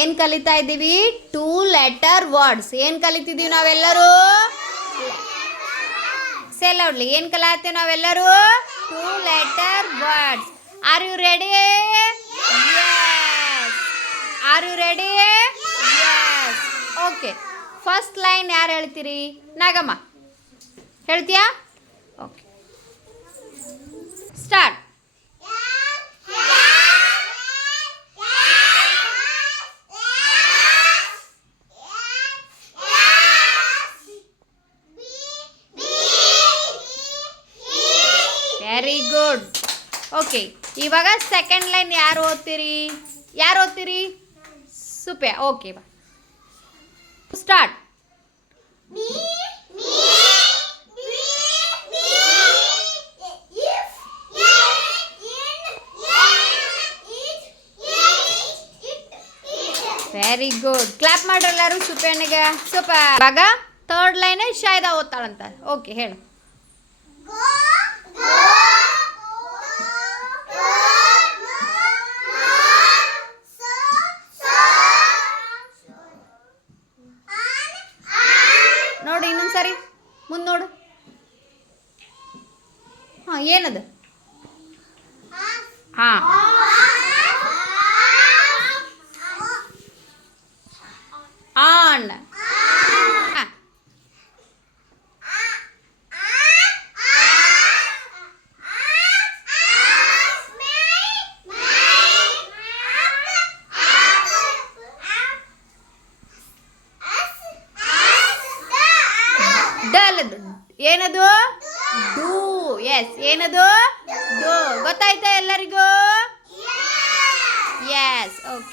ಏನು ಕಲಿತಾ ಇದ್ದೀವಿ? 2 letter words. ಏನು ಕಲಿತಿದ್ದೀವಿ ನಾವೆಲ್ಲರೂ? Say loudly. ಏನು ಕಲಿತೀವಿ ನಾವೆಲ್ಲರೂ? 2 letter words. Are you ready? Yes. Are you ready? Yes. Okay. First line ಯಾರು ಹೇಳ್ತೀರಿ? ನಾಗಮ್ಮ ಹೇಳ್ತೀಯಾ? Okay, start. Very good. Okay, ಇವಾಗ ಸೆಕೆಂಡ್ ಲೈನ್ ಯಾರು ಓದ್ತೀರಿ? ಸುಪೆ. ಓಕೆ, ಬಾ ಸ್ಟಾರ್ಟ್. Very good. ಕ್ಲಾಪ್ ಮಾಡ್ರಿ ಎಲ್ಲರೂ ಸುಪೆನಿಗೆ. ಸೂಪರ್. ಇವಾಗ ಥರ್ಡ್ ಲೈನ್ ಶಾಯ್ದಾ ಓದ್ತಾಳಂತ. ಓಕೆ, ಹೇಳು. ನೋಡು ಇನ್ನೊಂದ್ಸರಿ ಮುಂದೆ ನೋಡು. ಹಾಂ, ಏನದು? ಹಾಂ, ಆನ್. ಡಲ್. ಏನದು? ಡೂ. ಎಸ್, ಏನದು? ಡೂ. ಗೊತ್ತಾಯ್ತಾ ಎಲ್ಲರಿಗೂ? ಎಸ್. ಓಕೆ.